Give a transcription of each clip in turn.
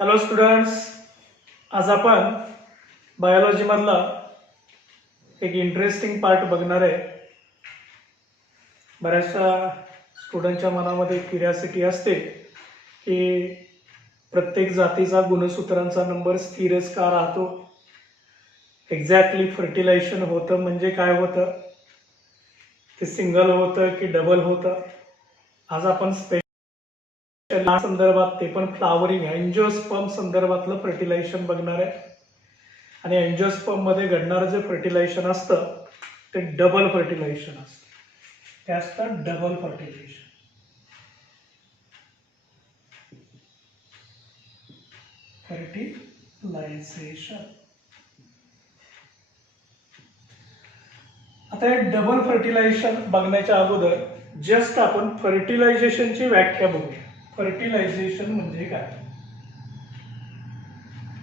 Hello students, आज आपण biology मधला एक इंटरेस्टिंग पार्ट बघणार आहे. बऱ्याचशा स्टुडंटच्या मनामध्ये क्युरियासिटी असते की प्रत्येक जातीचा गुणसूत्रांचा नंबर स्थिरच का राहतो. एक्झॅक्टली फर्टिलायझेशन होतं म्हणजे काय होतं, ते सिंगल होतं की डबल होतं. आज आपण स्पेशल संदर्भात, ते पण फ्लावरिंग अँजिओस्पर्म संदर्भातलं फर्टिलायझेशन बघणार आहे. आणि अँजिओस्पर्म मध्ये घडणारं जे फर्टिलायझेशन असतं ते डबल फर्टिलायझेशन असतं. ते असतं डबल फर्टिलायझेशन. फर्टिलायझेशन. आता हे डबल फर्टिलायझेशन बघण्याच्या अगोदर जस्ट आपण फर्टिलायझेशनची व्याख्या बघूया. फर्टिलायझेशन म्हणजे काय?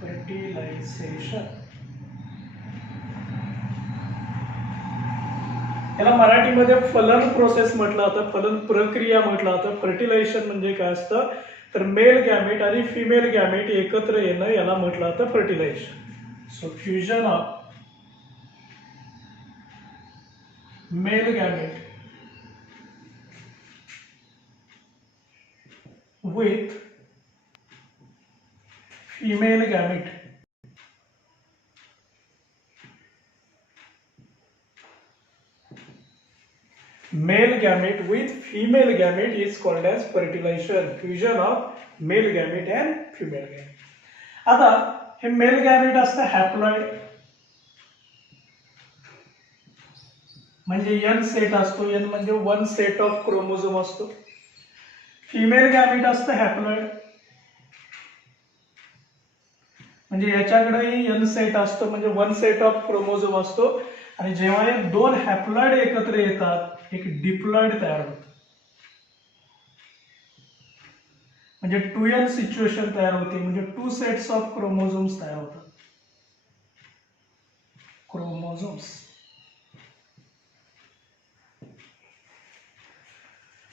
फर्टिलायझेशन याला मराठीमध्ये फलन प्रोसेस म्हटलं जातं, फलन प्रक्रिया म्हटलं जातं. फर्टिलायझेशन म्हणजे काय असतं तर मेल गॅमेट आणि फिमेल गॅमेट एकत्र येणं याला म्हटलं जातं fertilisation. So fusion of male gamete with female gamete. Male gamete with female gamete is called as fertilization. Fusion of male gamete and female gamete. आता हे मेल गॅमेट असतं haploid, म्हणजे एन सेट असतो. एन म्हणजे one set of chromosome असतो. Female gamete असतं haploid, म्हणजे याच्याकडेही N set असतो, म्हणजे वन सेट ऑफ क्रोमोझोम असतो. आणि जेव्हा हे दोन हॅप्लॉइड एकत्र येतात एक डिप्लॉइड तयार होतं, म्हणजे 2n सिच्युएशन तयार होते, म्हणजे टू सेट्स ऑफ क्रोमोझोम्स तयार होतात. Chromosomes.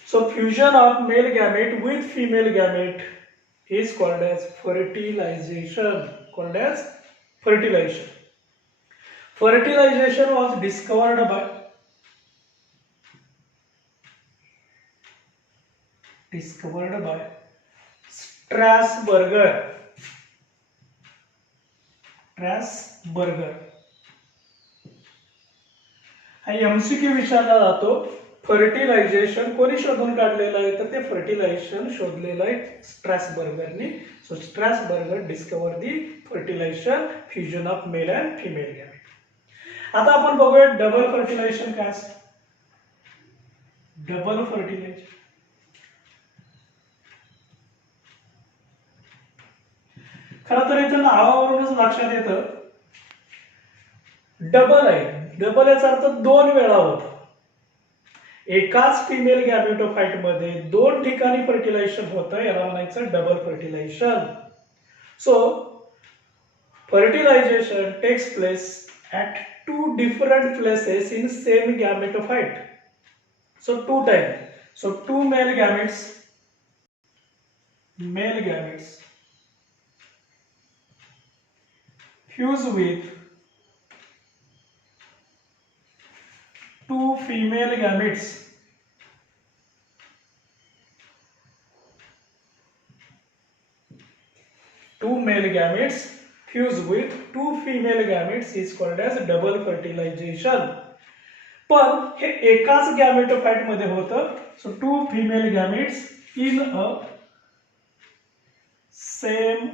So fusion of male gamete with female gamete is called as fertilization. Called as fertilization. Fertilization was discovered by Strasburger. Strasburger. हा एमसीक्यू विचारला जातो. फर्टिलायझेशन कोणी शोधून काढलेलं आहे तर ते फर्टिलायझेशन शोधलेलं आहे स्ट्रॅसबर्गरनी. So Strasburger discover the fertilisation fusion of male and female gamete. आता आपण बघूया डबल फर्टिलायझेशन काय असतं. डबल फर्टिलायझेशन खरं तर इथं नावावरूनच लक्षात येतं डबल आहे. डबल याचा अर्थ दोन वेळा होतं. एकाच फिमेल गॅमेटोफाइट मध्ये दोन ठिकाणी फर्टिलायझेशन होतं, याला म्हणायचं double fertilisation. So fertilisation takes place at two different places in same gametophyte. So two time. So two male gametes fuse with two female gametes. Two male gametes fuse with two female gametes is called as double fertilization. पण हे एकाच gametophyte मध्ये होतं. So two female gametes in a same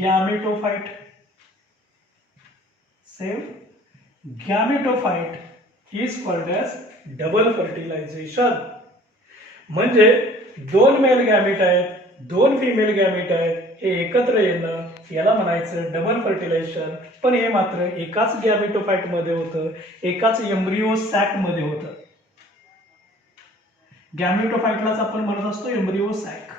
gametophyte. Same gametophyte is called as double fertilization. म्हणजे दोन male gamete आहेत, दोन female gamete आहेत, हे एकत्र येणं याला म्हणायचं डबल फर्टिलायझेशन. पण हे मात्र एकाच गॅमेटोफाइट मध्ये होतं, एकाच एम्ब्रिओ सॅक मध्ये होतं. गॅमेटोफाइटलाच आपण म्हणत असतो embryo sac.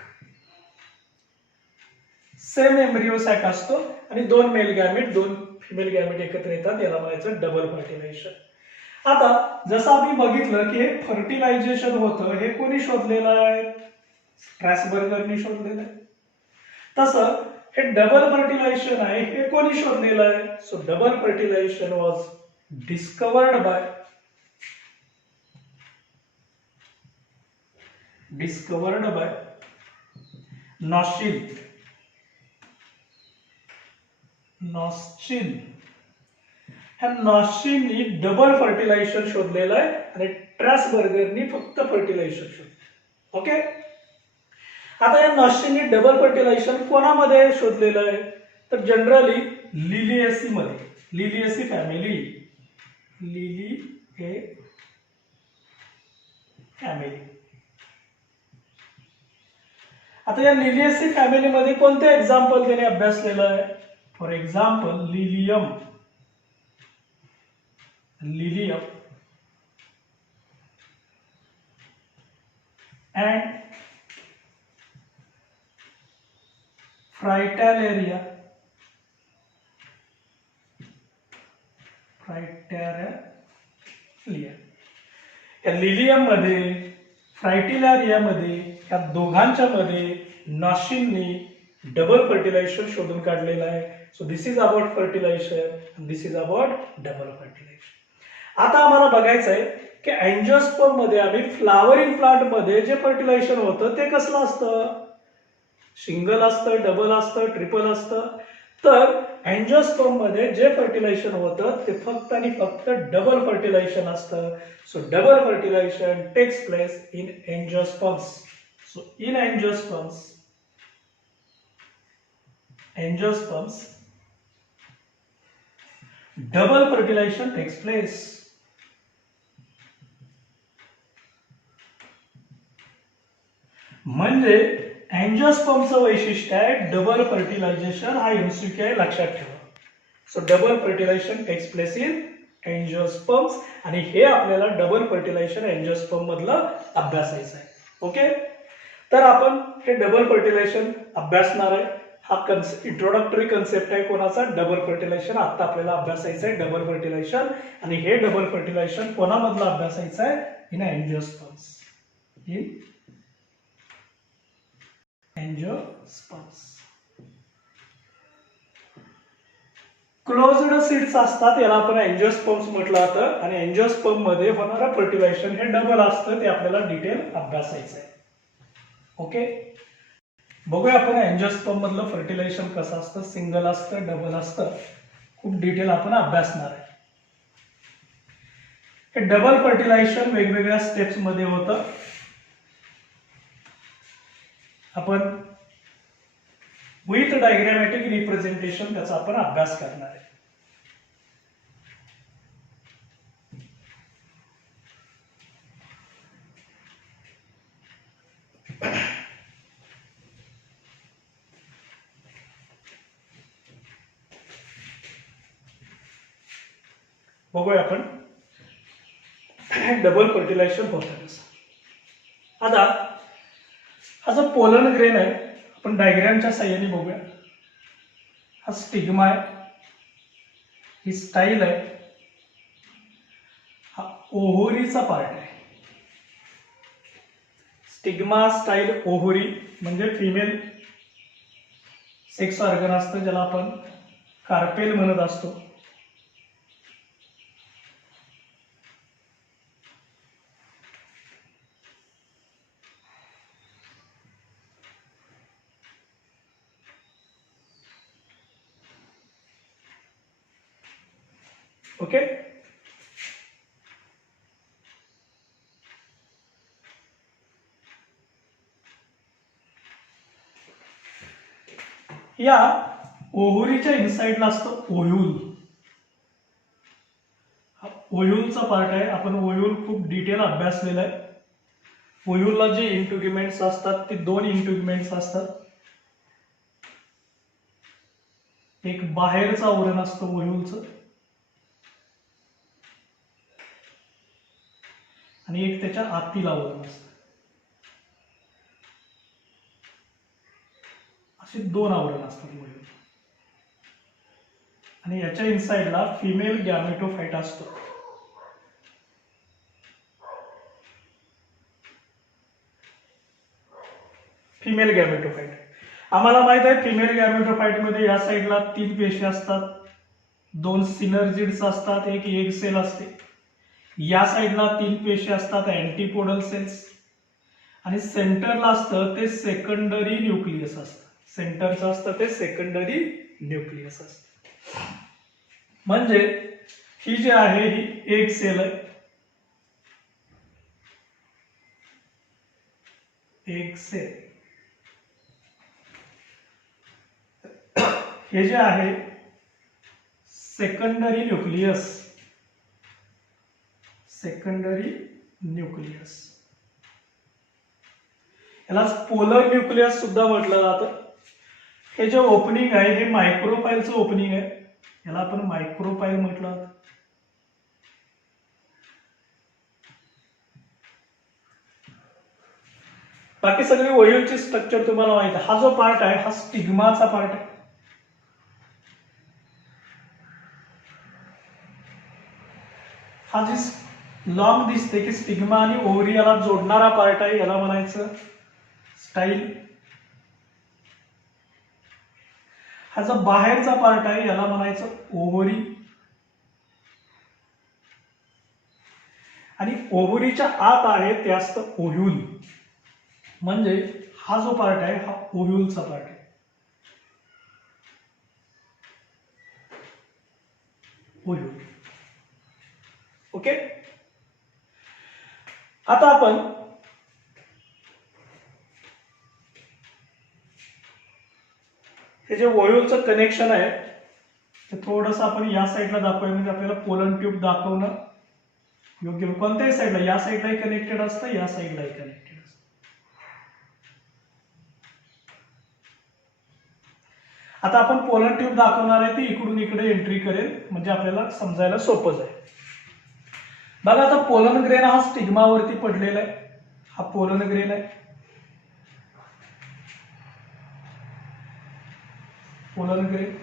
Same embryo sac असतो आणि दोन मेल गॅमेट दोन फिमेल गॅमेट एकत्र येतात, याला म्हणायचं डबल फर्टिलायझेशन. आता जसं आम्ही बघितलं की हे फर्टिलायझेशन होतं हे कोणी शोधलेलं आहे? स्ट्रॅसबर्गरनी शोधलेलं आहे. तसं हे डबल फर्टिलायझेशन आहे हे कोणी शोधलेलं आहे? So double fertilisation was discovered by Nawaschin. ह्या नॉस्चिलनी डबल फर्टिलायझेशन शोधलेलं आहे आणि ट्रासबर्गरनी फक्त फर्टिलायझेशन शोधलं. ओके. आता या नॉस्चिलनी डबल फर्टिलायझेशन कोणामध्ये शोधलेलं आहे? तर जनरली लिलिएसी मध्ये, लिलिएसी फॅमिली, आता या लिलिएसी फॅमिलीमध्ये कोणते एक्झाम्पल त्याने अभ्यासलेलं आहे? For example Lilium and Fritillaria. या लिलियम मध्ये, फ्रायटिलॅरिया मध्ये, या दोघांच्या मध्ये नॉस्चिलनी डबल फर्टिलायझेशन शोधून काढलेलं आहे. So this is about fertilisation, this is about double fertilisation. आता आम्हाला बघायचं आहे की अँजिओस्पर्म मध्ये आणि फ्लावरिंग प्लांट मध्ये जे फर्टिलायझेशन होतं ते कसलं असतं? सिंगल असतं, डबल असतं, ट्रिपल असतं. तर अँजिओस्पर्म मध्ये जे फर्टिलायझेशन होतं ते फक्त आणि फक्त डबल फर्टिलायझेशन असतं. So double fertilisation takes place in angiosperms. So in angiosperms double fertilisation takes place. म्हणजे अँजिओस्पर्मचं वैशिष्ट्य आहे डबल फर्टिलायझेशन. हा एमसीक्यू आहे, लक्षात ठेवा. So double fertilisation takes place in angiosperms आणि हे आपल्याला डबल फर्टिलायझेशन अँजिओस्पर्म मधलं अभ्यासायचं आहे. ओके. तर आपण हे डबल फर्टिलायझेशन अभ्यासणार आहे. हा इंट्रोडक्टरी कन्सेप्ट आहे कोणाचा? Double fertilisation. आता आपल्याला अभ्यासायचं आहे डबल फर्टिलायझेशन आणि हे डबल फर्टिलायझेशन कोणामधलं अभ्यासायचं आहे? इन अँजिओस्पर्म्स. क्लोज्ड सीड्स असतात, याला आपण अँजिओस्पर्म्स म्हटलं जातं आणि अँजिओस्पर्म मध्ये होणारं फर्टिलायझेशन हे डबल असतं. ते आपल्याला डिटेल अभ्यासायचं आहे. ओके. बघूया आपण अँजिओस्पर्म मधलं फर्टिलायझेशन कसं असतं, सिंगल असतं, डबल असतं. खूप डिटेल आपण अभ्यासणार आहे. हे डबल फर्टिलायझेशन वेगवेगळ्या स्टेप्स मध्ये होतं. आपण विथ डायग्रॅमॅटिक रिप्रेझेंटेशन त्याचा आपण अभ्यास करणार आहे. बघूया आपण डबल फर्टिलायझेशन होतं कसं. आता हा जो पोलन ग्रेन आहे आपण डायग्रामच्या साह्याने बघूया. हा स्टिग्मा आहे, ही स्टाईल आहे, हा ओव्हरीचा पार्ट आहे. स्टिग्मा, स्टाईल, ओव्हरी म्हणजे फिमेल सेक्स ऑर्गन असतं ज्याला आपण कार्पेल म्हणत असतो. ओके. या ओव्हरीच्या इनसाइडला असतं ओव्ह्यूल. हा ओव्ह्यूलचा पार्ट आहे. आपण ओव्ह्यूल खूप डिटेल अभ्यासलेला आहे. ओव्ह्यूलला जे इंटिग्युमेंट्स असतात ते दोन इंटिग्युमेंट्स असतात. एक बाहेरचं आवरण असतं ओव्ह्यूलचं आणि एक त्याच्या आतील आवरण असतं. असे दोन आवरण असतात ओव्ह्यूल. आणि याच्या इनसाइडला फिमेल गॅमेटोफाइट असतो. फिमेल गॅमेटोफाइट आम्हाला माहित आहे फिमेल गॅमेटोफाइट मध्ये या साईडला 3 पेशी असतात, 2 सिनर्जिड्स असतात, एक एग सेल असते. या साईडला 3 पेशी असतात, अँटीपोडल सेल्स, आणि सेंटरला असतं ते सेकंडरी न्यूक्लियस असतं. सेंटरचं असतं ते सेकंडरी न्यूक्लियस असतं. म्हणजे ही जी आहे ही एग सेल आहे, एग सेल. हे जे आहे सेकंडरी न्यूक्लियस, सेकंडरी न्यूक्लियस, यालाच पोलर न्यूक्लियस सुद्धा म्हटलं जातं. हे जे ओपनिंग आहे हे मायक्रोपाईलचं ओपनिंग आहे, याला आपण मायक्रोपाईल म्हटलं जातं. बाकी सगळी ओव्ह्यूलची स्ट्रक्चर तुम्हाला माहिती आहे. हा जो पार्ट आहे हा स्टिग्माचा पार्ट आहे. हा जी लॉंग दिसते की स्टिग्मा आणि ओव्हरी याला जोडणारा पार्ट आहे, याला म्हणायचं स्टाईल. हा जो बाहेरचा पार्ट आहे याला म्हणायचं ओव्हरी. आणि ओव्हरीच्या आत आहे ते असतं ओव्ह्यूल. म्हणजे हा जो पार्ट आहे हा ओव्ह्यूलचा पार्ट आहे. ओव्ह्यूल. ओके. आता आपण हे जे ओव्ह्यूलचं कनेक्शन आहे ते थोडंसं आपण या साईडला दाखवूया, म्हणजे आपल्याला पोलन ट्यूब दाखवणं योग्य. कोणत्याही साईडला, या साईडलाही कनेक्टेड असतं, या साईडलाही कनेक्टेड असतं. आता आपण पोलन ट्यूब दाखवणार आहे ती इकडून इकडे एंट्री करेल, म्हणजे आपल्याला समजायला सोपं जाईल. बघा आता पोलन ग्रेन हा स्टिग्मावरती पडलेला आहे, हा पोलन ग्रेन आहे, पोलन ग्रेन.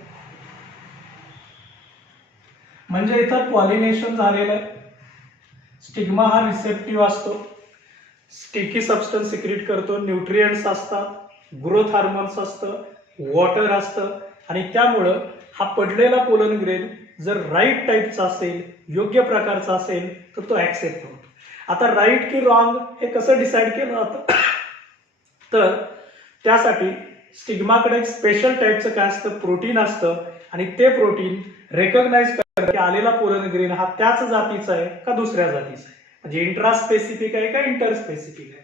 म्हणजे इथं पॉलिनेशन झालेलं आहे. स्टिग्मा हा रिसेप्टिव्ह असतो, स्टिकी सबस्टन्स सिक्रीट करतो, न्यूट्रिएंट्स असतात, ग्रोथ हार्मोन्स असतं, वॉटर असतं, आणि त्यामुळं हा पडलेला पोलन ग्रेन जर राईट टाईपचा असेल, योग्य प्रकारचा असेल, तर तो ऍक्सेप्ट होतो. आता राईट की रॉंग हे कसं डिसाईड केलं जातं, तर त्यासाठी स्टिग्माकडे एक स्पेशल टाईपचं काय असतं, प्रोटीन असतं, आणि ते प्रोटीन रेकॉग्नाइज करतं की आलेला पोलन ग्रेन हा त्याच जातीचा आहे का दुसऱ्या जातीचा आहे, म्हणजे इंट्रास्पेसिफिक आहे का इंटरस्पेसिफिक आहे.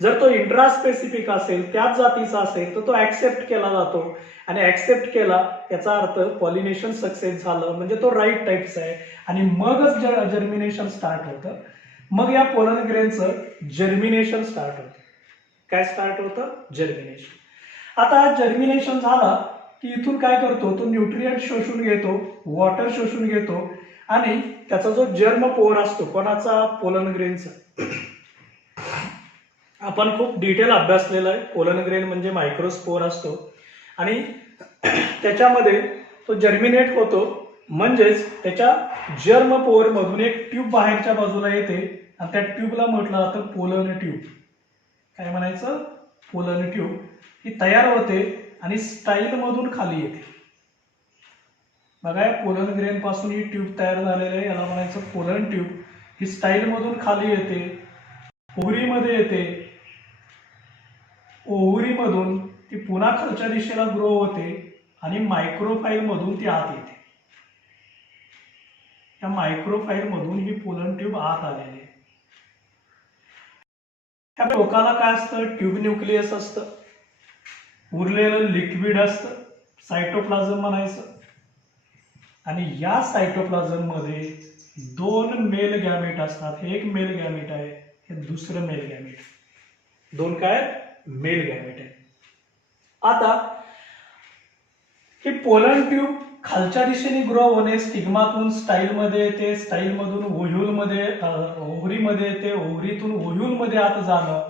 जर तो इंट्रास्पेसिफिक असेल, त्याच जातीचा असेल, तर तो ऍक्सेप्ट केला जातो, आणि ऍक्सेप्ट केला याचा अर्थ पॉलिनेशन सक्सेस झालं, म्हणजे तो राईट टाईपचा आहे, आणि मगच जर्मिनेशन स्टार्ट होतं. मग या पोलन ग्रेनचं जर्मिनेशन स्टार्ट होतं. काय स्टार्ट होतं? जर्मिनेशन. आता जर्मिनेशन झाला की इथून काय करतो, तो न्यूट्रिएंट शोषून घेतो, वॉटर शोषून घेतो, आणि त्याचा जो जर्म पोर असतो, कोणाचा? पोलन ग्रेनचा. आपण खूप डिटेल अभ्यासलेला आहे. पोलन ग्रेन म्हणजे मायक्रोस्पोर असतो, आणि त्याच्यामध्ये तो जर्मिनेट होतो, म्हणजेच त्याच्या जर्म पोर मधून एक ट्यूब बाहेरच्या बाजूला येते, आणि त्या ट्यूबला म्हटलं जातं पोलन ट्यूब. काय म्हणायचं? Pollen tube. ही तयार होते आणि स्टाईल मधून खाली येते. बघा, पोलन ग्रेन पासून ही ट्यूब तयार झालेली आहे, याला म्हणायचं पोलन ट्यूब. ही स्टाईल मधून खाली येते, ओव्हरीमध्ये येते, ओव्हरी मधून ती पुन्हा खालच्या दिशेला ग्रो होते, आणि मायक्रोफाईल मधून ती आत येते. या मायक्रोफाईल मधून ही पोलन ट्यूब आत आलेली आहे. त्या टोकाला काय असतं? ट्यूब न्यूक्लियस असतं, उरलेलं लिक्विड असतं, सायटोप्लाझम म्हणायचं. आणि या सायटोप्लाझम मध्ये 2 मेल गॅमेट असतात. हे एक मेल गॅमेट आहे, हे दुसरं मेल गॅमेट. 2 काय? मेल गॅमेट आहे. आता ही पोलन ट्यूब खालच्या दिशेने ग्रो होणे, स्टिग्मातून स्टाईल मध्ये येते, स्टाईल मधून ओव्ह्यूल मध्ये, ओव्हरी मध्ये येते, ओव्हरीतून ओव्ह्यूल मध्ये आत जाणं,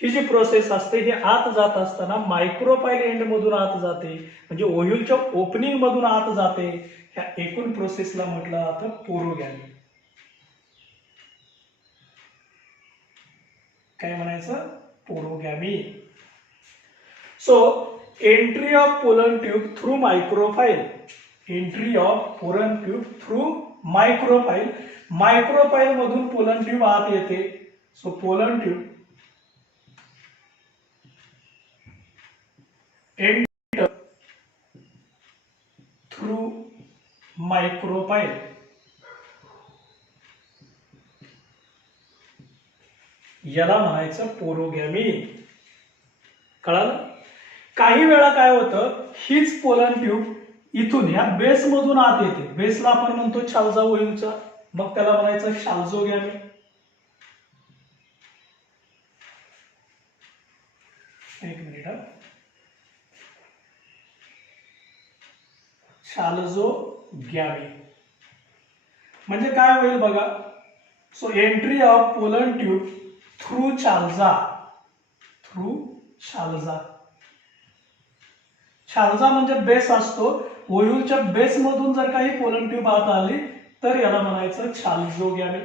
ही जी प्रोसेस असते ही आत जात असताना मायक्रोपाईल एंड मधून आत जाते, म्हणजे ओव्ह्यूलच्या ओपनिंग मधून आत जाते. ह्या एकूण प्रोसेसला म्हटलं जातं पोरोगॅमी. काय म्हणायचं? Porogamy. So entry of pollen tube through micropyle. Entry of pollen tube through micropyle. Micropyle मधून पोलन ट्यूब आत येते. So pollen tube enter through micropyle. याला म्हणायचं पोरोगॅमी. कळालं? काही वेळा काय होतं, हीच पोलन ट्यूब इथून या बेस मधून आत येते. बेसला आपण म्हणतो छालजा वयूचा, मग त्याला म्हणायचं शाल्झोगॅमी. एक मिनिट. शाल्झोगॅमी म्हणजे काय होईल बघा. So entry of pollen tube through chalaza. Through chalaza. Chalaza म्हणजे बेस असतो. ओव्ह्यूलच्या बेस मधून जर काही पोलन ट्यूब आत आली तर याला म्हणायचं chalazogamy.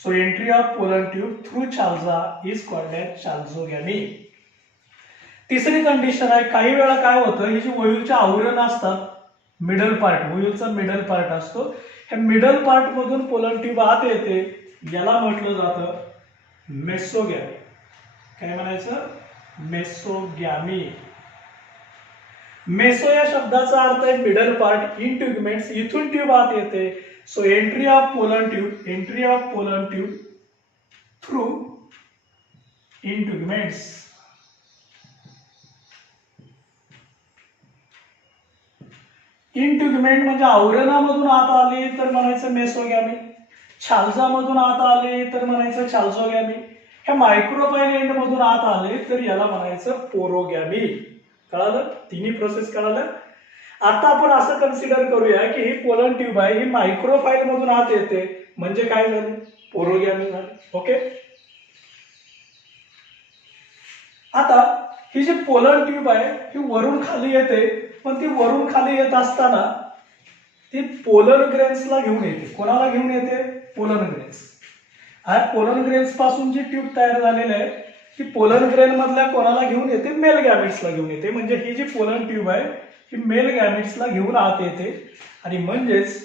So entry of pollen tube through chalaza is called as chalazogamy. तिसरी कंडिशन आहे, काही वेळा काय होतं, ही जी ओव्ह्यूलची आवरण असतात, मिडल पार्ट, ओव्ह्यूलचा मिडल पार्ट असतो, ह्या मिडल पार्ट मधून पोलन ट्यूब आत येते. याला म्हटलं जातं मेसोगॅमी. काय म्हणायचं? मेसोगॅमी. मेसो या शब्दाचा अर्थ आहे मिडल पार्ट. इंटिग्युमेंट्स, इथून ट्यूब आत येते. So entry of pollen tube. Entry of pollen tube through integuments. Integument म्हणजे आवरणामधून आत आले तर म्हणायचं मेसोगॅमी. छालजामधून आत आले तर म्हणायचं शाल्झोगॅमी. ह्या मायक्रोफाईल एंड मधून आत आले तर याला म्हणायचं पोरोगॅमी. कळालं? तिन्ही प्रोसेस कळालं. आता आपण असं कन्सिडर करूया की ही पोलन ट्यूब आहे, ही मायक्रोफाईल मधून आत येते, म्हणजे काय झालं? पोरोगॅमी झालं. ओके. आता ही जी पोलन ट्यूब आहे ही वरून खाली येते, पण ती वरून खाली येत असताना ती पोलन ग्रेन्सला घेऊन येते. कोणाला घेऊन येते? Pollen grains. आणि पोलन ग्रेन्स पासून जी ट्यूब तयार झालेली आहे ती पोलन ग्रेन मधल्या कोणाला घेऊन येते? मेल गॅमेट्सला घेऊन येते. म्हणजे ही जी पोलन ट्यूब आहे ही मेल गॅमेट्सला घेऊन आत येते. आणि म्हणजेच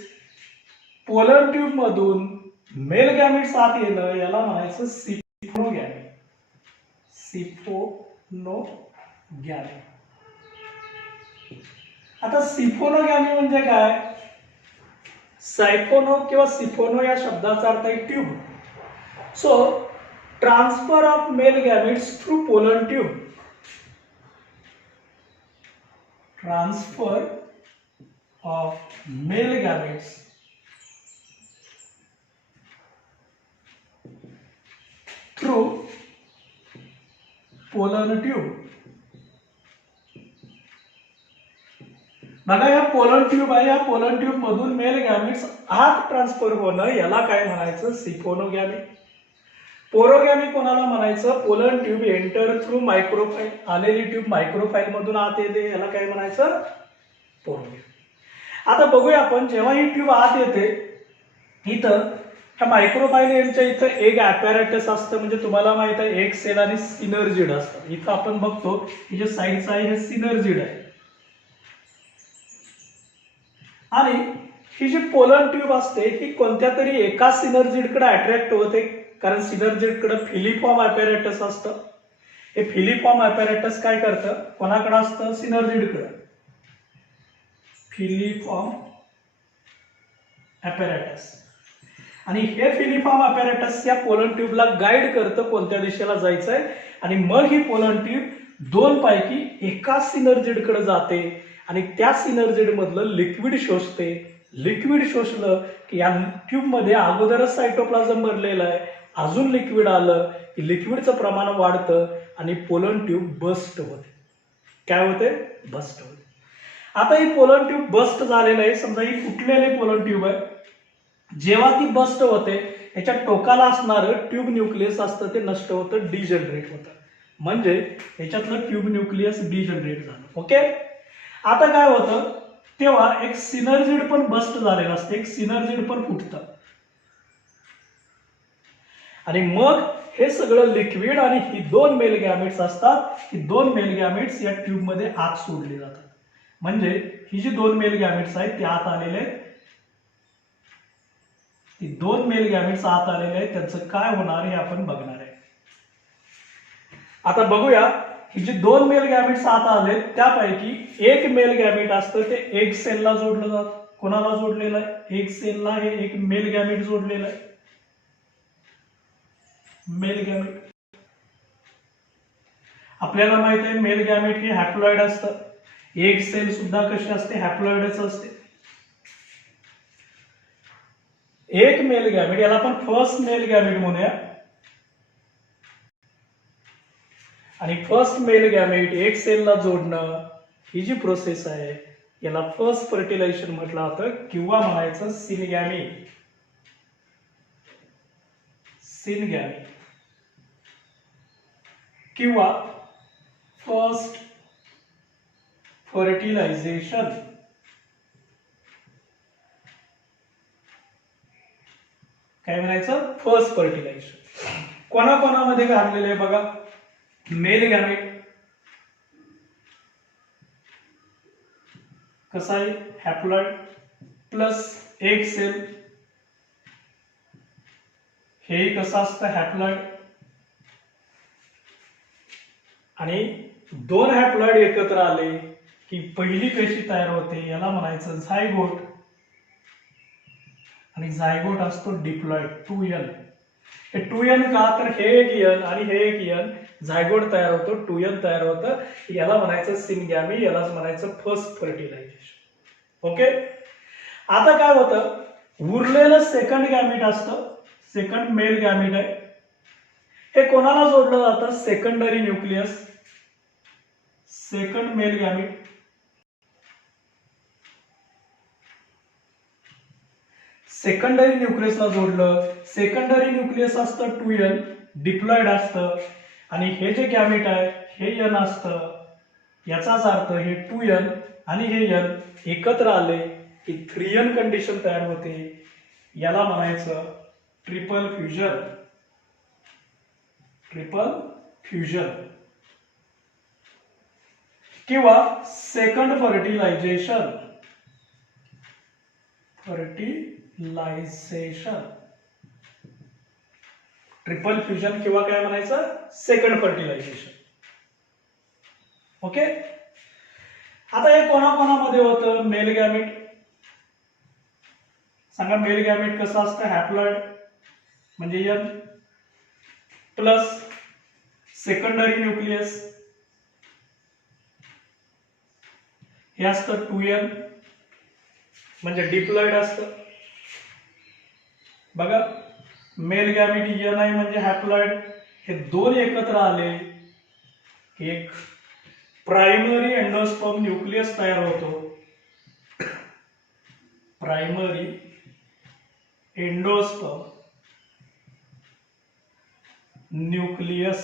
पोलन ट्यूब मधून मेल गॅमेट्स आत येणं याला म्हणायचं सिफोनोगॅमी. सिफोनोगॅमी. आता सिफोनोगॅमी म्हणजे काय? सायफोनो किंवा सिफोनो या शब्दाचा अर्थ आहे tube. So transfer of male gametes through pollen tube. Transfer of male gametes through pollen tube. बघा, या पोलन ट्यूब आहे, या पोलन ट्यूब मधून मेल गॅमेट्स आत ट्रान्सफर होणं याला काय म्हणायचं? सिफोनोगॅमी. पोरोगॅमी कोणाला म्हणायचं? Pollen tube enter through micropyle. आलेली ट्यूब मायक्रोफाईल मधून आत येते, याला काय म्हणायचं? पोरोगॅमी. आता बघूया आपण, जेव्हा ही ट्यूब आत येते इथं ह्या मायक्रोफाईल एंडच्या इथं एक ॲपॅरेटस असतं. म्हणजे तुम्हाला माहित आहे एक सेल आणि सिनर्जिड असतं. इथं आपण बघतो ही जे साईडचं आहे हे सिनर्जिड आहे. आणि ही जी पोलन ट्यूब असते ही कोणत्या तरी एका सिनर्जिडकडे अट्रॅक्ट होते, कारण सिनर्जिडकडे फिलिफॉर्म ॲपॅरेटस असतं. हे फिलिफॉर्म ॲपॅरेटस काय करतं? कोणाकडे असतं? सिनर्जिडकडे. Filiform apparatus. आणि हे फिलिफॉर्म ॲपॅरेटस या पोलन ट्यूबला गाईड करतं कोणत्या दिशेला जायचंय. आणि मग ही पोलन ट्यूब दोन पैकी एका सिनर्जिडकडे जाते आणि त्या सिनर्जिड मधलं लिक्विड शोषते. लिक्विड शोषलं की या ट्यूब मध्ये अगोदरच सायटोप्लाझम भरलेलं आहे, अजून लिक्विड आलं की लिक्विडचं प्रमाण वाढतं आणि पोलन ट्यूब बस्ट होते. काय होते? बस्ट होते. आता ही पोलन ट्यूब बस्ट झालेलं आहे. समजा ही फुटलेली पोलन ट्यूब आहे. जेव्हा ती बस्ट होते याच्या टोकाला असणारं ट्यूब न्यूक्लियस असतं ते नष्ट होतं, डिजनरेट होतं. म्हणजे याच्यातलं ट्यूब न्यूक्लियस डिजनरेट झालं. ओके. आता काय होतं, तेव्हा एक सिनर्जिड पण बस्ट झालेलं असतं, एक सिनर्जिड पण फुटतं. आणि मग हे सगळं लिक्विड आणि ही 2 मेल गॅमेट्स असतात. ही 2 मेल गॅमेट्स या ट्यूब मध्ये आत सोडली जातात. म्हणजे ही जी 2 मेल गॅमेट्स आहेत ते आत आलेले आहेत. ती 2 मेल गॅमेट्स आत आलेले आहेत, त्यांचं काय होणार हे आपण बघणार आहे. आता बघूया, ही जी 2 मेल गॅमेट्स आत आले त्यापैकी एक मेल गॅमेट असतं ते एग सेलला जोडलं जातं. कोणाला जोडलेलं आहे? एग सेलला हे एक मेल गॅमेट जोडलेलं आहे. मेल गॅमेट आपल्याला माहित आहे मेल गॅमेट हे हॅप्लॉइड असतं. एग सेल सुद्धा कशी असते? हॅप्लॉइडच असते. एक मेल गॅमेट, याला आपण फर्स्ट मेल गॅमेट म्हणूया. आणि फर्स्ट मेल गॅमेट एग सेलला जोडणं ही जी प्रोसेस आहे याला फर्स्ट फर्टिलायझेशन म्हटलं जातं किंवा म्हणायचं सिनगॅमी. सिनगॅमी किंवा फर्स्ट फर्टिलायझेशन. काय म्हणायचं? First fertilisation. कोणाकोणामध्ये घातलेलं आहे बघा. मेल गॅमेट कसा आहे? Haploid plus egg cell. हे कसं असतं? हॅप्लॉइड. आणि 2 हॅप्लॉइड एकत्र आले की पहिली पेशी तयार होते, याला म्हणायचं झायगोट. आणि झायगोट असतो डिप्लॉइड 2n. हे 2n का? तर हे एक n आणि हे एक n, झायगोट तयार होतो, 2n तयार होतं, याला म्हणायचं सिनगॅमी, यालाच म्हणायचं फर्स्ट फर्टिलायझेशन. ओके. आता काय होतं? उरलेलं सेकंड गॅमेट असतं. सेकंड मेल गॅमेट आहे. हे कोणाला जोडलं जातं? Secondary nucleus. Second male gamete. Secondary न्यूक्लियसला जोडलं. सेकंडरी न्यूक्लियस असतं 2n, डिप्लॉइड असतं. आणि हे जे गॅमेट आहे हे n असतं. याचाच अर्थ हे 2n आणि हे n एकत्र आले की 3n कंडिशन तयार होते. याला म्हणायचं ट्रिपल फ्युजन. ट्रिपल फ्युजन किंवा second fertilisation. Fertilisation, triple fusion किंवा काय म्हणायचं? Second fertilisation. ओके. आता हे कोणाकोणामध्ये होतं? Male gamete. सांगा मेल गॅमेट कसं असतं? हॅप्लॉइड म्हणजे n प्लस सेकंडरी न्यूक्लियस हे असतं 2n म्हणजे डिप्लॉइड असतं. बघा मेल गॅमेट n आहे म्हणजे हॅप्लॉइड. हे 2 एकत्र आले की एक प्रायमरी एंडोस्पर्म न्यूक्लियस तयार होतो. प्रायमरी एंडोस्पर्म न्यूक्लियस,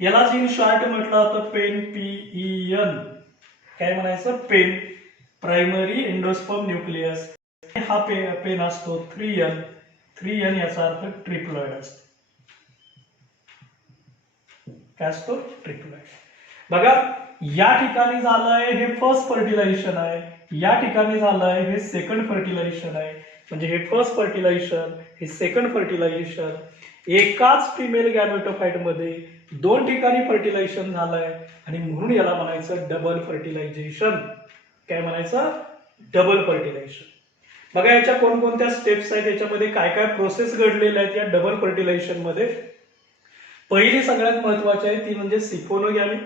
यालाच इन शॉर्ट म्हटलं जातं पेन. PEN. काय म्हणायचं? पेन. Primary endosperm nucleus. हा पेन असतो 3n. 3n याचा अर्थ ट्रिप्लॉइड असतो. काय असतो? ट्रिप्लॉइड. बघा या ठिकाणी झालंय हे फर्स्ट फर्टिलायझेशन आहे, या ठिकाणी झालंय हे सेकंड फर्टिलायझेशन आहे. म्हणजे हे फर्स्ट फर्टिलायझेशन, हे सेकंड फर्टिलायझेशन एकाच फिमेल गॅमेटोफाइट मध्ये 2 ठिकाणी फर्टिलायझेशन झालंय आणि म्हणून याला म्हणायचं डबल फर्टिलायझेशन. काय म्हणायचं? Double fertilisation. बघा याच्या कोणकोणत्या स्टेप्स आहेत, याच्यामध्ये काय काय प्रोसेस घडलेल्या आहेत या डबल फर्टिलायझेशन मध्ये. पहिली सगळ्यात महत्वाची आहे ती म्हणजे सिफोनोगॅमी.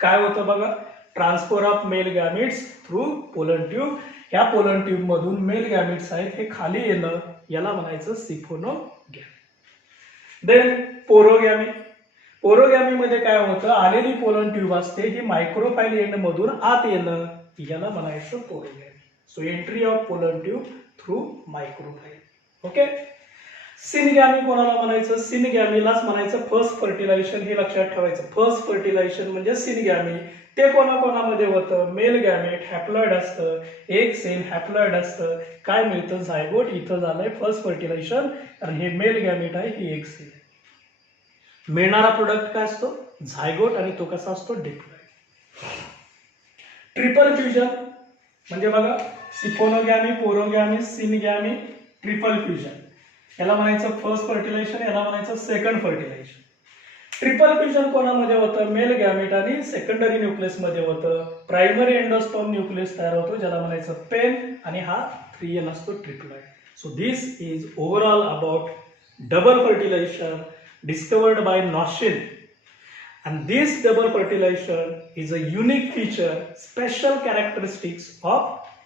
काय होतं बघा? Transfer of male gametes through pollen tube. या पोलन ट्यूब मधून मेल गॅमेट्स आहेत हे खाली येणं, याला म्हणायचं सिफोनोगॅमी. देन पोरोगॅमी. पोरोगॅमी मध्ये काय होतं? आलेली पोलन ट्यूब असते ही मायक्रोफाइल एंड मधून आत येणं, याला म्हणायचं porogamy. So entry of pollen tube through micropyle. Okay. Syngamy कोणाला म्हणायचं? सिनगॅमीलाच म्हणायचं फर्स्ट फर्टिलायझेशन, हे लक्षात ठेवायचं. फर्स्ट फर्टिलायझेशन म्हणजे सिनगॅमी. ते कोणाकोणामध्ये होतं? मेल गॅमेट हॅप्लॉइड असतं, एक सेल हॅप्लॉइड असतं. काय मिळतं? झायगोट. इथं झालंय फर्स्ट फर्टिलायझेशन, आणि हे मेल गॅमेट आहे, ही एक सेल. मिळणारा प्रोडक्ट काय असतो? झायगोट, आणि तो कसा असतो? डिप्लॉइड. ट्रिपल फ्युजन म्हणजे बघा, सिफोनोगॅमी, पोरोगॅमी, सिनगॅमी, ट्रिपल फ्युजन. याला म्हणायचं फर्स्ट फर्टिलायझेशन, याला म्हणायचं सेकंड फर्टिलायझेशन. ट्रिपल फ्युजन कोणामध्ये होतं? मेल गॅमेट आणि सेकंडरी न्यूक्लियस मध्ये होतं. प्रायमरी एंडोस्पर्म न्यूक्लियस तयार होतो, ज्याला म्हणायचं पेन, आणि हा 3N असतो, triploid. So this is overall about double fertilisation discovered by Noshil, and this double fertilization is a unique feature, special characteristics of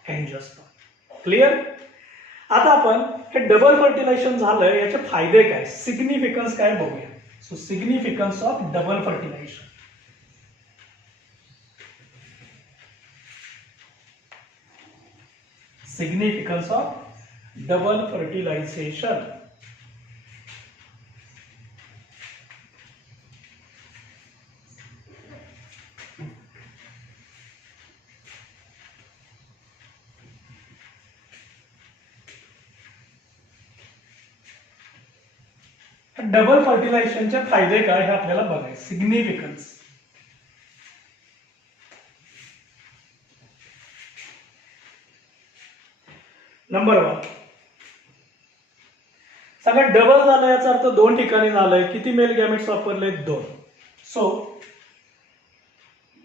angiosperm. Clear? आता आपण हे डबल फर्टिलायझेशन झालं, याचे फायदे काय, सिग्निफिकन्स काय बघूया. So significance of double fertilisation. Significance of double fertilisation. Double फर्टिलायझेशनचे फायदे काय हे आपल्याला बघायचं. सिग्निफिकन्स. नंबर 1, सगळं डबल झालं याचा अर्थ 2 ठिकाणी झालंय. किती मेल गॅमेट्स वापरले? 2. So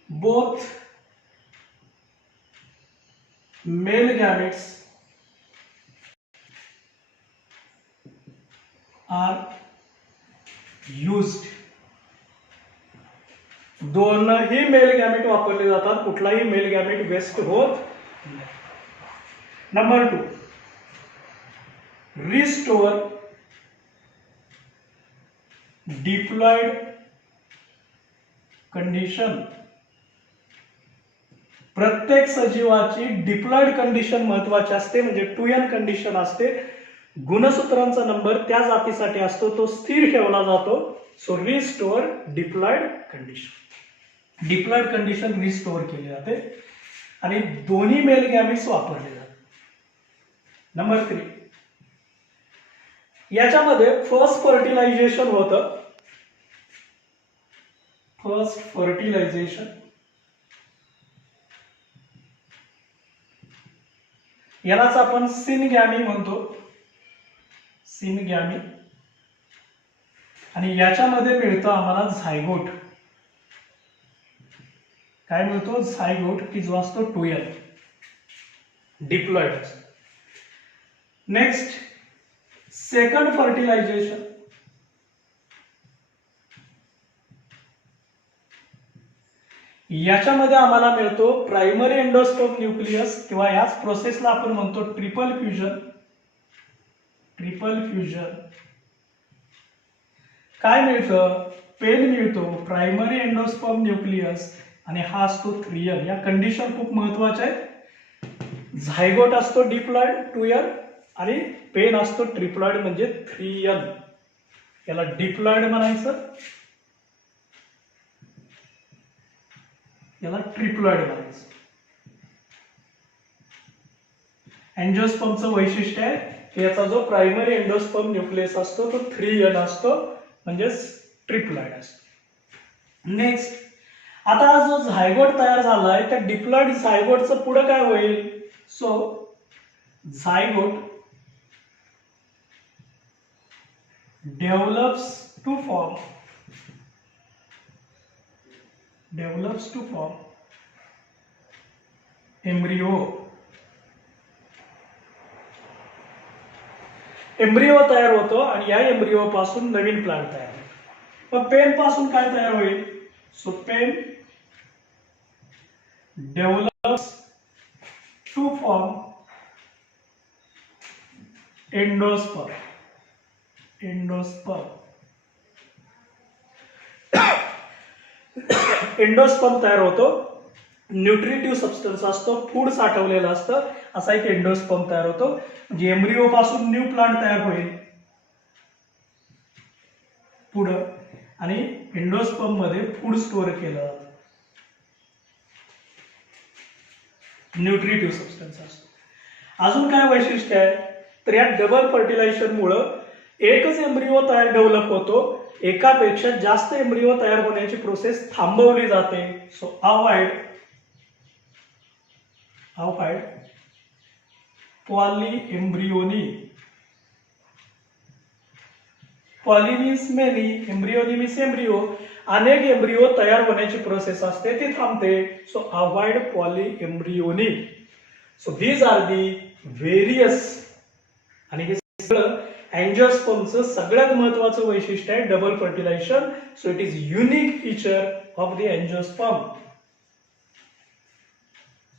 both male gametes are used. दोनही मेल गॅमेट वापरले जातात, कुठलाही मेल गॅमेट वेस्ट होत नाही. Number 2, restore diploid condition. प्रत्येक सजीवाची डिप्लॉइड कंडिशन महत्वाची असते, म्हणजे 2N कंडिशन असते. गुणसूत्रांचा नंबर त्या जातीसाठी असतो, तो स्थिर ठेवला जातो. So restore diploid condition. Diploid condition restore केली जाते, आणि दोन्ही मेल गॅमेट्स वापरले जातात. नंबर 3, याच्यामध्ये फर्स्ट फर्टिलायझेशन होतं. फर्स्ट फर्टिलायझेशन यालाच आपण सिनगॅमी म्हणतो. सिनगॅमी. आणि याच्यामध्ये मिळतं आम्हाला झायगोट. काय मिळतो? झायगोट, की जो असतो 2N डिप्लॉइड असतो. Next, second fertilisation. याच्यामध्ये आम्हाला मिळतो प्रायमरी एंडोस्पर्म न्यूक्लियस, किंवा याच प्रोसेसला आपण म्हणतो ट्रिपल फ्युजन. Triple fusion. काय मिळतं? पेन मिळतो, प्रायमरी एंडोस्पर्म न्यूक्लियस, आणि हा असतो 3N. या कंडिशन खूप महत्वाच्या आहेत. झायगोट असतो डिप्लॉइड 2N, आणि पेन असतो ट्रिप्लॉइड म्हणजे 3N. याला डिप्लॉइड म्हणायचं, याला ट्रिप्लॉइड म्हणायचं. एंजिओस्पर्मचं वैशिष्ट्य आहे की याचा जो प्रायमरी एंडोस्पर्म न्यूक्लियस असतो तो 3N असतो, म्हणजे ट्रिप्लॉइड असतो. नेक्स्ट, आता हा जो झायगोट तयार झालाय त्या डिप्लॉइड झायगोटचं पुढे काय होईल? So zygote develops to form embryo. Embryo तयार होतो, आणि या एम्ब्रिओ पासून नवीन प्लांट तयार होतो. मग पेन पासून काय तयार होईल? So PEN develops to form endosperm. Endosperm तयार होतो. न्यूट्रिटिव्ह सबस्टन्स असतो, फूड साठवलेलं असतं, असा एक एंडोस्पर्म तयार होतो. म्हणजे एम्ब्रिओ पासून न्यू प्लांट तयार होईल. पुढं आणि एंडोस्पर्म मध्ये फूड स्टोअर केलं जातं. न्यूट्रिटिव्ह सबस्टन्स असतो. अजून काय वैशिष्ट्य आहे तर या डबल फर्टिलायझेशनमुळं एकच एम्ब्रिओ तयार डेव्हलप होतो, एकापेक्षा जास्त एम्ब्रिओ तयार होण्याची प्रोसेस थांबवली जाते. So avoid poly embryony. Poly means many, embryony means embryo. अनेक एम्ब्रिओ तयार होण्याची प्रोसेस असते ती थांबते. So avoid poly embryony. So these are the various, आणि हे सगळं अँजिओस्पर्मचं सगळ्यात महत्वाचं वैशिष्ट्य आहे double fertilisation. So it is unique feature of the angiosperm.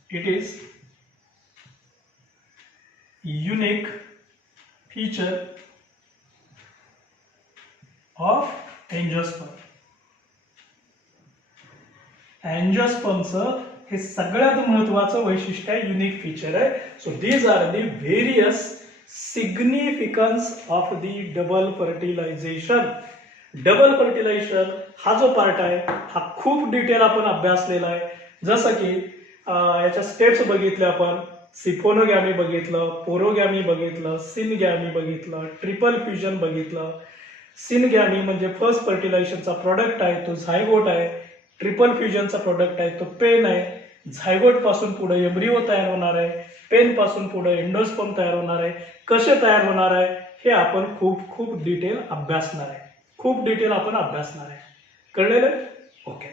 It is unique feature of angiosperm. अँजिओस्पर्मचं हे सगळ्यात महत्वाचं वैशिष्ट्य आहे, युनिक फीचर आहे. So these are the various significance of the double fertilisation. Double fertilisation हा जो पार्ट आहे हा खूप डिटेल आपण अभ्यासलेला आहे. जसं की याच्या स्टेप्स बघितले आपण, सिफोनोगॅमी बघितलं, पोरोगॅमी बघितलं, सिनगॅमी बघितलं, ट्रिपल फ्युजन बघितलं. सिनगॅमी म्हणजे फर्स्ट फर्टिलायझेशनचा प्रोडक्ट आहे तो झायगोट आहे, ट्रिपल फ्युजनचा प्रोडक्ट आहे तो पेन आहे. झायगोट पासून पुढे एम्ब्रिओ तयार होणार आहे, पेन पासून पुढे एंडोस्पर्म तयार होणार आहे. कसे तयार होणार आहे हे आपण खूप खूप डिटेल अभ्यासणार आहे, खूप डिटेल आपण अभ्यासणार आहे. कळलेलं? ओके.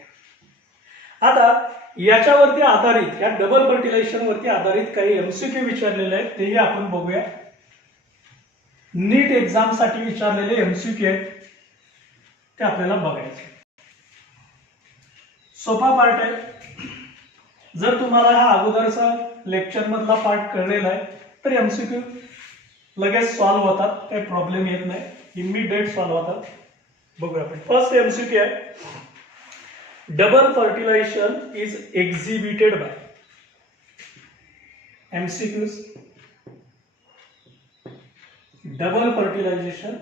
आता याच्यावरती आधारित, या डबल फर्टिलायझेशन वरती आधारित काही एमसीक्यू विचारलेले आहेत, तेही आपण बघूया. नीट एक्झाम साठी विचारलेले एमसीक्यू आहेत ते आपल्याला बघायचे. सोपा पार्ट आहे. जर तुम्हाला हा अगोदरचा लेक्चर मधला पार्ट कळलेला आहे तर एमसीक्यू लगेच सॉल्व्ह होतात, काही प्रॉब्लेम येत नाही, इमिडिएट सॉल्व्ह होतात. बघूया आपण. फर्स्ट एमसीक्यू आहे, double fertilisation is exhibited by. MCQs, double fertilisation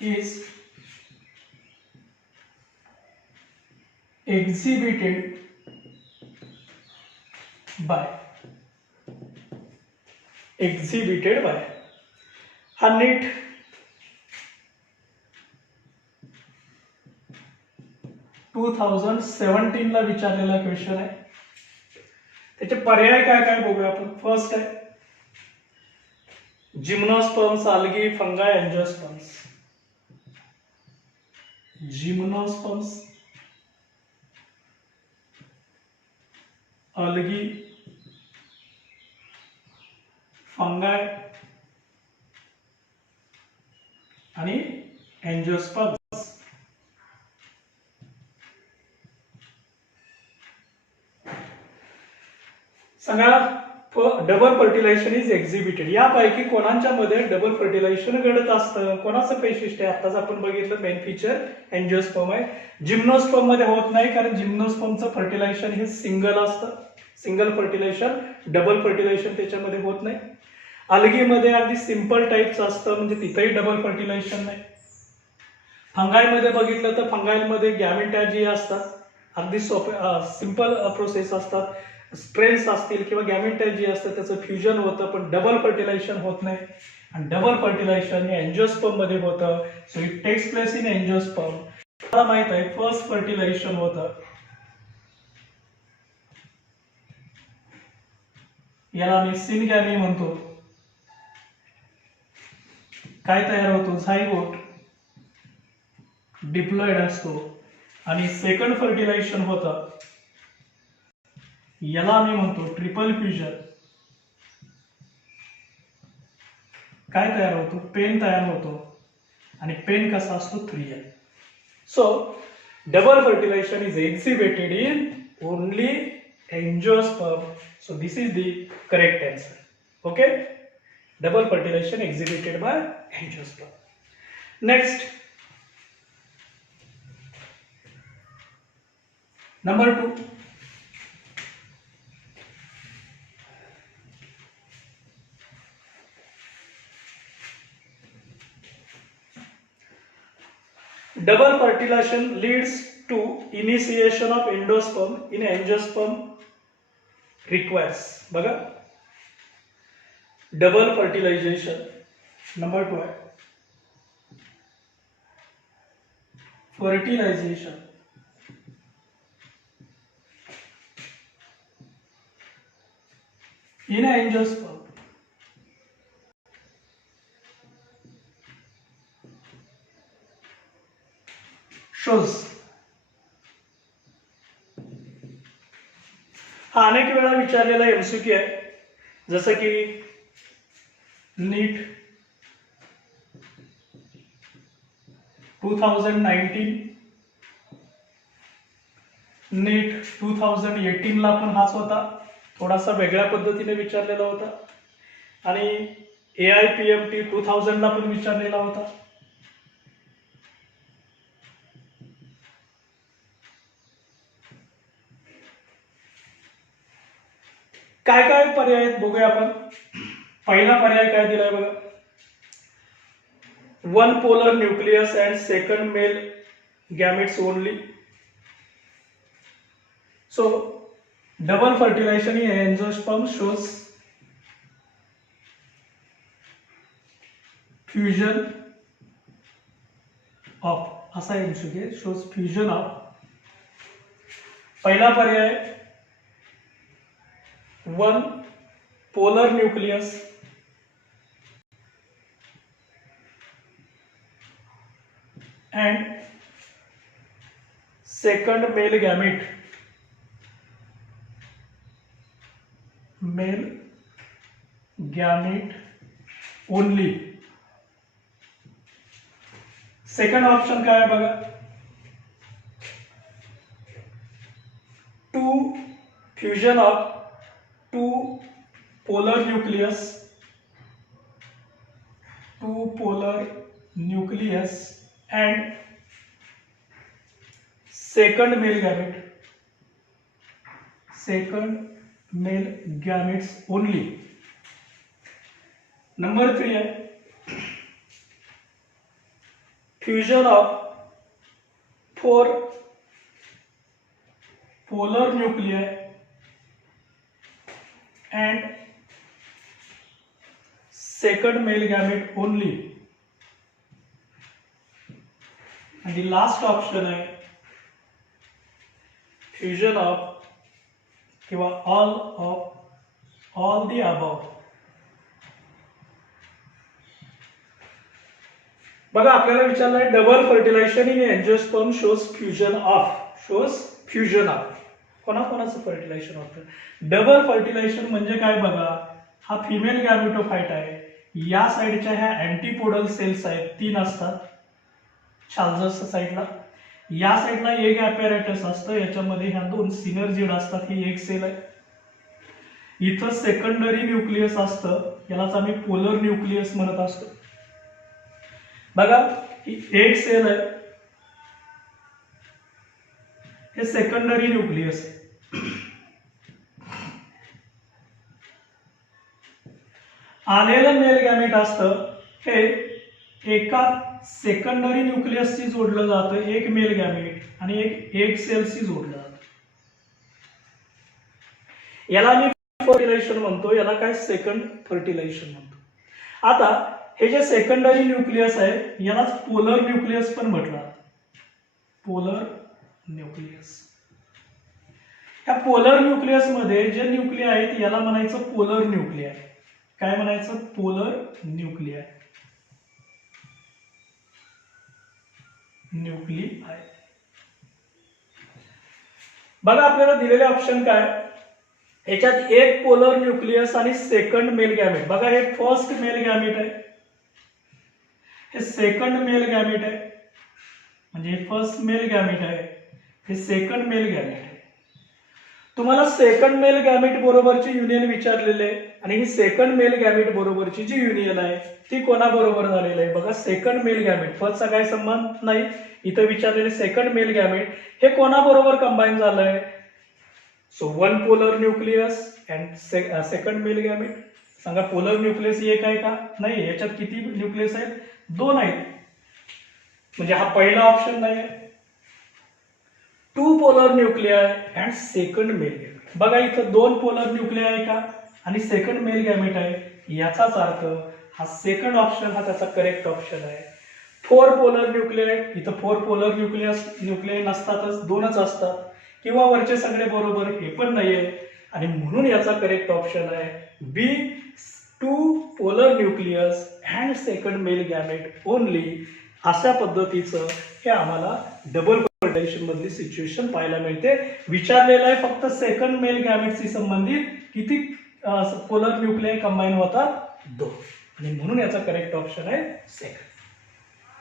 is exhibited by. हा नीट टू 2017 ला विचारलेला क्वेश्चन आहे. त्याचे पर्याय काय काय बघूया आपण. फर्स्ट आहे gymnosperms, algae, fungi, angiosperms. Gymnosperms, algae, fungi आणि एंजिओस्पर्म्स. सांगा डबल फर्टिलायझेशन इज एक्झिबिटेड. यापैकी कोणाच्या मध्ये डबल फर्टिलायझेशन घडत असतं, कोणाचं वैशिष्ट्य आहे? आताच आपण बघितलं मेन फीचर एंजिओस्पर्म आहे. जिम्नोस्पर्म मध्ये होत नाही, कारण जिम्नोस्पर्मचं फर्टिलायझेशन हे सिंगल असतं, सिंगल फर्टिलायझेशन, डबल फर्टिलायझेशन त्याच्यामध्ये होत नाही. अल्गीमध्ये अगदी सिंपल टाईपचं असतं, म्हणजे तिथेही डबल फर्टिलायझेशन नाही. फंगायमध्ये बघितलं तर फंगायमध्ये गॅमेटॅजी असतात, अगदी सोपे सिंपल प्रोसेस असतात. स्ट्रेन्स असतील किंवा गॅमेटॅजी असतं त्याचं फ्युजन होतं, पण डबल फर्टिलायझेशन होत नाही. आणि डबल फर्टिलायझेशन हे एंजिओस्पर्म मध्ये होतं. So it takes place in angiosperm. मला माहित आहे फर्स्ट फर्टिलायझेशन होतं, याला आम्ही सिनगॅमी म्हणतो. काय तयार होतो? झायगोट, डिप्लॉइड असतो. आणि सेकंड फर्टिलायझेशन होतं, याला आम्ही म्हणतो ट्रिपल फ्युजन. काय तयार होतो? पेन तयार होतो. आणि पेन कसा असतो? 3N. So double fertilisation is exhibited in only angiosperm. So this is the correct answer. Okay, double fertilisation exhibited by angiosperm. Next, number 2, double fertilisation leads to initiation of endosperm in angiosperm requires. बघा, double fertilisation number 2 आहे. Fertilisation in angiosperm shows. हा अनेक वेळा विचारलेला MCQ आहे, जसं की नीट 2019, नीट 2018 ला पण हाच होता, थोडासा वेगळ्या पद्धतीने विचारलेला होता. आणि AIPMT 2000 ला पण विचारलेला होता. काय काय पर्याय आहेत बघूया आपण. पहिला पर्याय काय दिलाय बघा, 1 polar nucleus and second male gametes only. So double fertilization in angiosperm shows fusion of, असा एमसीक्यू shows fusion of. पहिला पर्याय 1 polar nucleus and second male gamete only. Second option काय आहे बघा, 2 fusion of 2 polar nucleus and second male gametes only. Number 3 है fusion of 4 polar nuclei and second male gamete only. And the last option है fusion of किंवा all the above. बघा, आपल्याला विचारलंय double fertilisation in angiosperm shows fusion of कोणाकोणाचं fertilisation होतं. Double fertilisation म्हणजे काय बघा, हा फिमेल गॅमेटोफाइट आहे, या साईडच्या ह्या अँटीपोडल सेल्स आहेत, 3 असतात चार्ल्सच्या साईडला, या साईडला एक ॲपॅरेटस असतं, याच्यामध्ये ह्या 2 सिनर्जिड असतात, ही एक सेल आहे. इथं सेकंडरी न्यूक्लियस असतं, यालाच आम्ही पोलर न्यूक्लियस म्हणत असतो. बघा, ही एक सेल आहे, हे सेकंडरी न्यूक्लियस आहे. आलेलं मेल गॅमेट असतं, हे एका सेकंडरी न्यूक्लियसशी जोडलं जातं, एक मेल गॅमेट आणि एक सेलशी जोडलं जातं. याला मी फर्टिलायझेशन म्हणतो, याला काय सेकंड फर्टिलायझेशन म्हणतो. आता हे जे सेकंडरी न्यूक्लियस आहे, यालाच पोलर न्यूक्लियस पण म्हटलं जातं. पोलर न्यूक्लियस, ह्या पोलर न्यूक्लियस मध्ये जे न्यूक्लिय आहेत याला म्हणायचं पोलर न्यूक्लिय. काय म्हणायचं? Polar nuclei. बघा, आपल्याला दिलेले ऑप्शन काय, याच्यात एक पोलर न्यूक्लियस आणि सेकंड मेल गॅमेट. बघा, हे फर्स्ट मेल गॅमेट आहे, हे सेकंड मेल गॅमेट आहे, म्हणजे हे फर्स्ट मेल गॅमेट आहे, हे सेकंड मेल गॅमेट आहे. तुम्हाला सेकंड मेल गॅमेट बरोबरची युनियन विचारलेले आहे आणि ही सेकंड मेल गॅमेट बरोबरची जी युनियन आहे ती कोणाबरोबर झालेली आहे? बघा, सेकंड मेल गॅमेट, फर्स्टचा काही संबंध नाही. इथं विचारलेले सेकंड मेल गॅमेट हे कोणाबरोबर कंबाईन झालंय? So 1 polar nucleus and second male gamete. सांगा, पोलर न्यूक्लियस एक आहे का? नाही, याच्यात किती न्यूक्लियस आहेत? 2 आहेत. म्हणजे हा पहिला ऑप्शन नाही आहे. 2 polar nuclei and second male gamete. बघा इथं 2 पोलर न्यूक्लिआय आहे का आणि सेकंड मेल गॅमेट आहे, याचाच अर्थ हा सेकंड ऑप्शन हा त्याचा करेक्ट ऑप्शन आहे. 4 पोलर न्यूक्लिआय, इथं 4 पोलर न्यूक्लिआय नसतातच, 2च असतात, किंवा वरचे सगळे बरोबर हे पण नाहीये, आणि म्हणून याचा करेक्ट ऑप्शन आहे बी, 2 polar nucleus and second male gamete only. अशा पद्धतीचं हे आम्हाला डबल फर्टिलायझेशन मधली सिच्युएशन पाहायला मिळते. विचारलेलं आहे फक्त सेकंड मेल गॅमेटशी संबंधित किती पोलर न्यूक्लिआय कंबाईन होतात, 2, आणि म्हणून याचा करेक्ट ऑप्शन आहे सेकंड.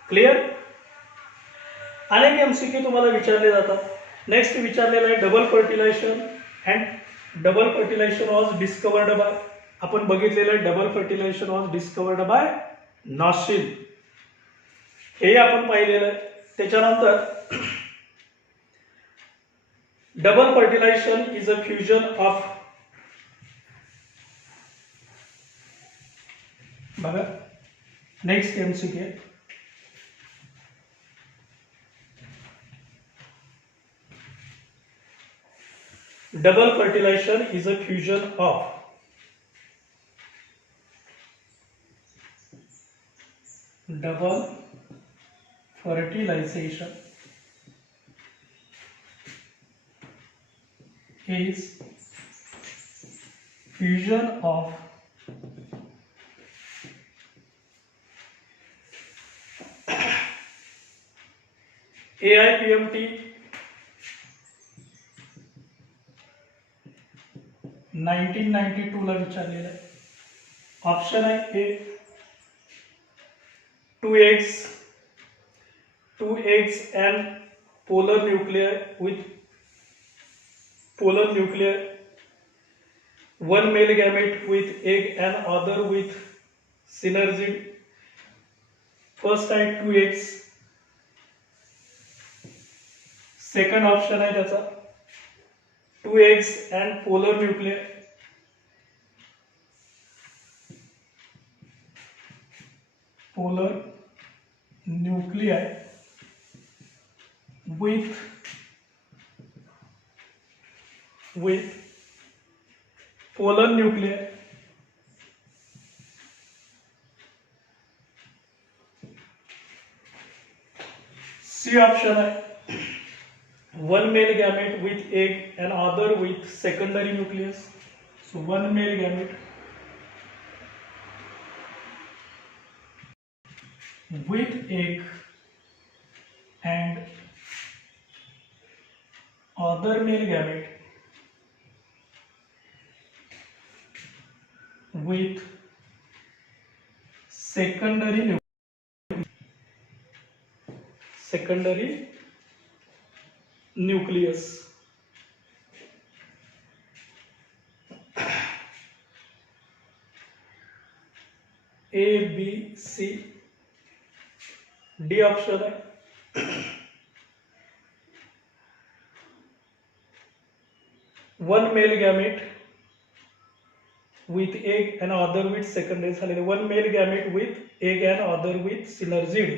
क्लिअर. अनेक एमसीक्यू तुम्हाला विचारले जातात. नेक्स्ट विचारलेलं आहे double fertilisation and double fertilisation was discovered by. आपण बघितलेलं आहे double fertilisation was discovered by Nawaschin, हे आपण पाहिलेलं आहे. त्याच्यानंतर double fertilisation is a fusion of, बघा next MCQ, double fertilisation is a fusion of double fertilization is fusion of AIPMT 1992 ला विचारलेलं आहे. ऑप्शन आहे ए 2 eggs and polar nuclei with polar nuclei, 1 male gamete with egg and other with synergy. First आहे 2 eggs, second option आहे त्याचा 2 eggs and polar nuclei, polar nuclei with polar nuclei C option है 1 male gamete with egg and other with secondary nucleus. So 1 male gamete with egg and other male gamete with secondary nucleus. A, B, C, D option है 1 male gamete with egg and other with secondary झालेले 1 male gamete with egg and other with synergid.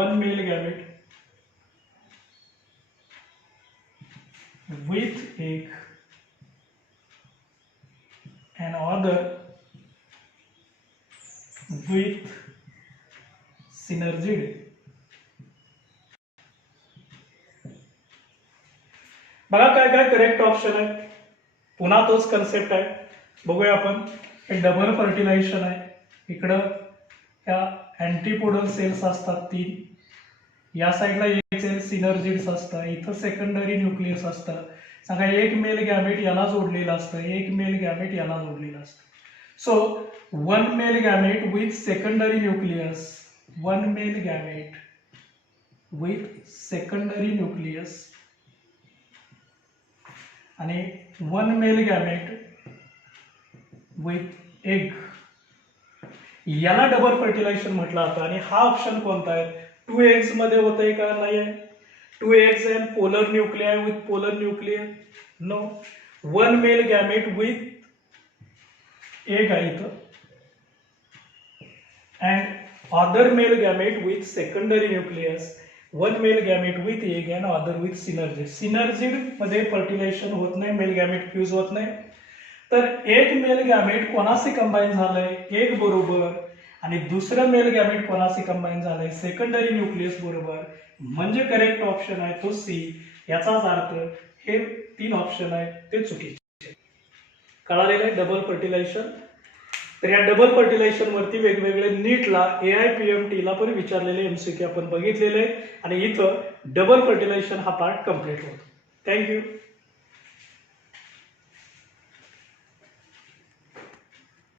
1 male gamete with egg and other with synergid. बघा काय काय correct option आहे. पुन्हा तोच concept आहे, बघूया आपण. हे डबल फर्टिलायझेशन आहे, इकडं ह्या अँटीपोडल सेल्स असतात 3, या साईडला एक सेल सिनर्जिड्स असतं, इथं सेकंडरी न्यूक्लियस असतं. सांगा एक मेल गॅमेट याला जोडलेलं असतं, एक मेल गॅमेट याला जोडलेलं असतं. So 1 mail gamete with secondary nucleus, 1 mail gamete with secondary nucleus आणि 1 मेल गॅमेट विथ एग, याला डबल फर्टिलायझेशन म्हटलं जातं. आणि हा ऑप्शन कोणता आहे? 2 eggs मध्ये होत आहे का? नाही आहे. 2 eggs and polar nuclei with polar nuclei? No. 1 male gamete with egg आहे इथं and other male gamete with secondary nucleus, one male gamete with egg and other with synergid. Synergid मध्ये फर्टिलायझेशन होत नाही, मेल गॅमेट फ्यूज होत नाही. तर एक mail gamete कोणाशी कंबाईन झालंय, एक बरोबर, आणि दुसरं मेल गॅमेट कोणाशी कंबाईन झालंय, सेकंडरी न्यूक्लियस बरोबर, म्हणजे करेक्ट ऑप्शन आहे तो सी. याचाच अर्थ हे 3 ऑप्शन आहेत ते चुकीचे. कळालेलं आहे डबल फर्टिलायझेशन. तर या डबल फर्टिलायझेशन वरती वेगवेगळे नीटला AIPMT ला पण विचारलेले MCQ आपण बघितलेले, आणि इथं डबल फर्टिलायझेशन हा पार्ट कम्प्लीट होतो. थँक्यू.